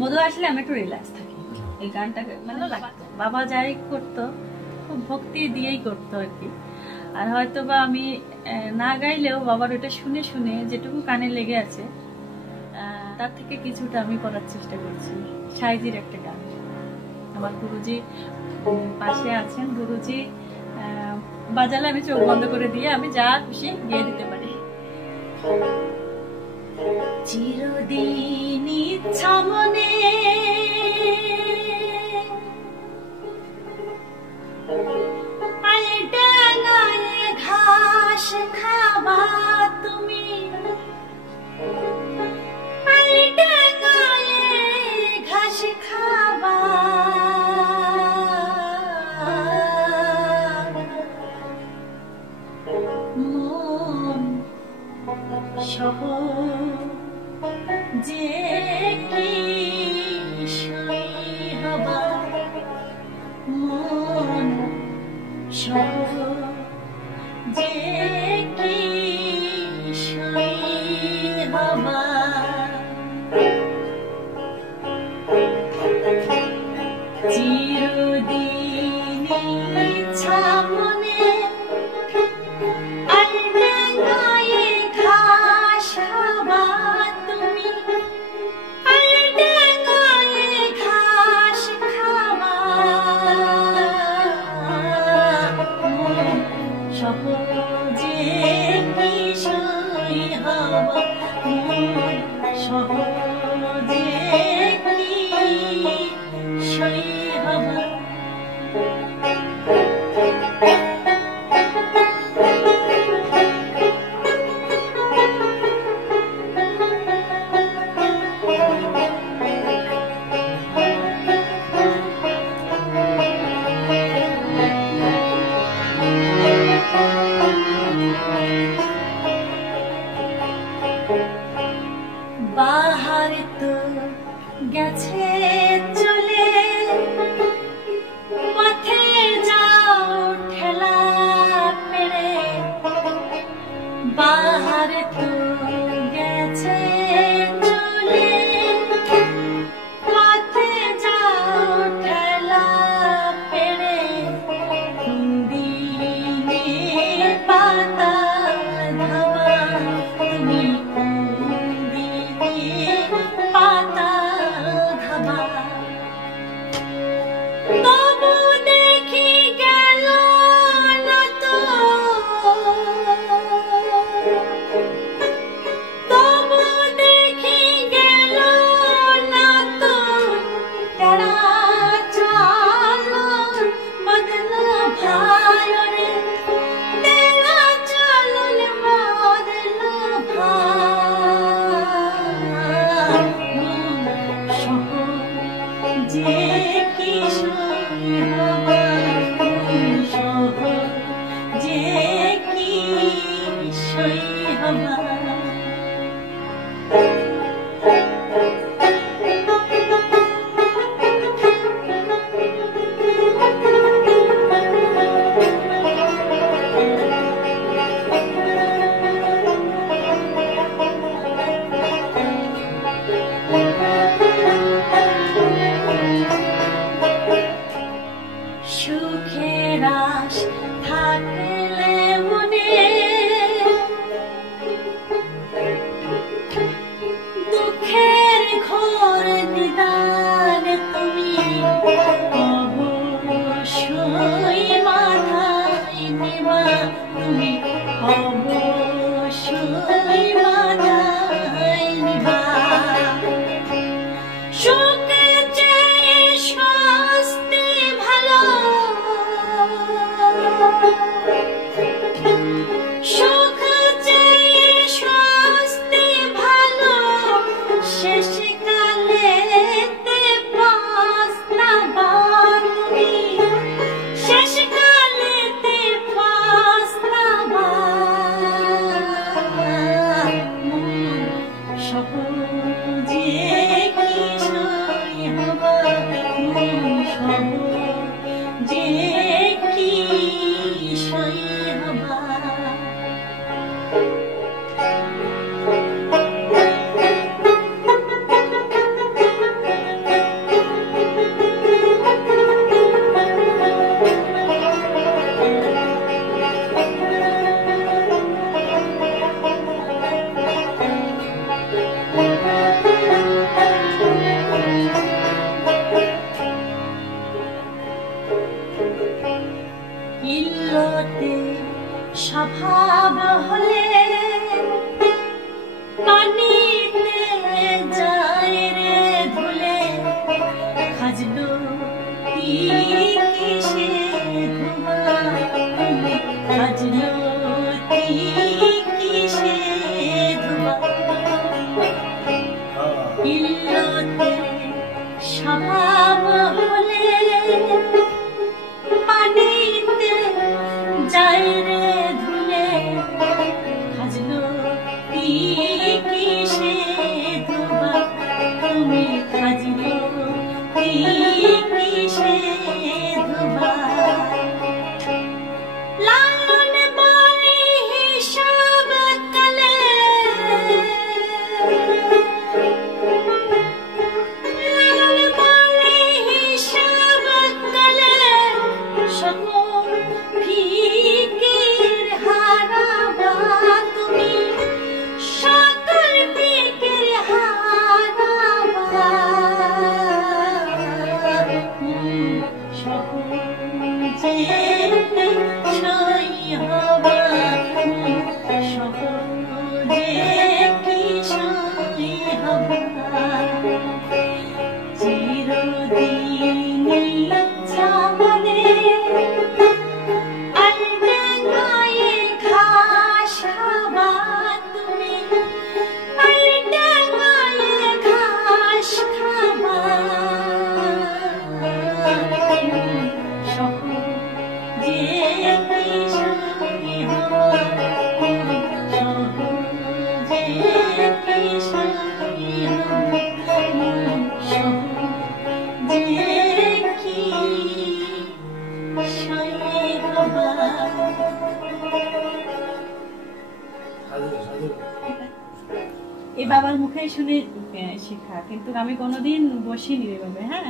মধু আসলে আমি একটু রিল্যাক্স থাকি। এই গানটাকে ভালো লাগতো, বাবা যাই করতো খুব ভক্তি দিয়েই করতো আর কি। আর হয়তো বা আমি না গাইলেও বাবার ওটা শুনে শুনে যেটুকু কানে লেগে আছে তার থেকে কিছুটা আমি করার চেষ্টা করছি। সাইজির একটা গান, আমার গুরুজি পাশে আছেন, গুরুজি বাজালে আমি চোখ বন্ধ করে দিয়ে আমি যা খুশি গিয়ে দিতে পারি। চিরদিন ইচ্ছা মনে আলডাঙায় ঘাস খাবা তুমি, আলডাঙায় ঘাস খাবা, মন সহ যে কি সই হবা, মন সহ যে কি সই হবা। চিরদিন ইচ্ছা মনে আলডাঙায় ঘাস খাবা তুমি, আলডাঙায় ঘাস খাবা, সহজে কি সই হবা, সহজে কি সই হবা। বাহার তো গেছে চলে, পথে যাও ঠেলা পেড়ে, বাহার তো গেছে চলে, পথে যাও ঠেলা পেড়ে, দিনে পাতা ধাবা তুমি, পাতা ধাবা, স্বভাব হলে পানিতে যায় রে ধুলে, খাজলো কিসে ধোবা তুমি, খাজলো কিসে ধোবা। লালন বলে হিসাব কালে, লালন বলে হিসাব কালে, সকল ফিকির হারাবা তুমি, সকল ফিকির হারাবা। সকল যে সই হবা, সকল যে কি সই হবা। চিরদিনই জানে আলডাঙায় ঘাস খাবা তুমি, আলডাঙায় ঘাস খাবা। সকল যে কি সই হবা, সকল যে কি সই হবা, সকল যে কি সই হবা। এই বাবার মুখে শুনে শেখা, কিন্তু আমি কোনোদিন বসিনি এভাবে। হ্যাঁ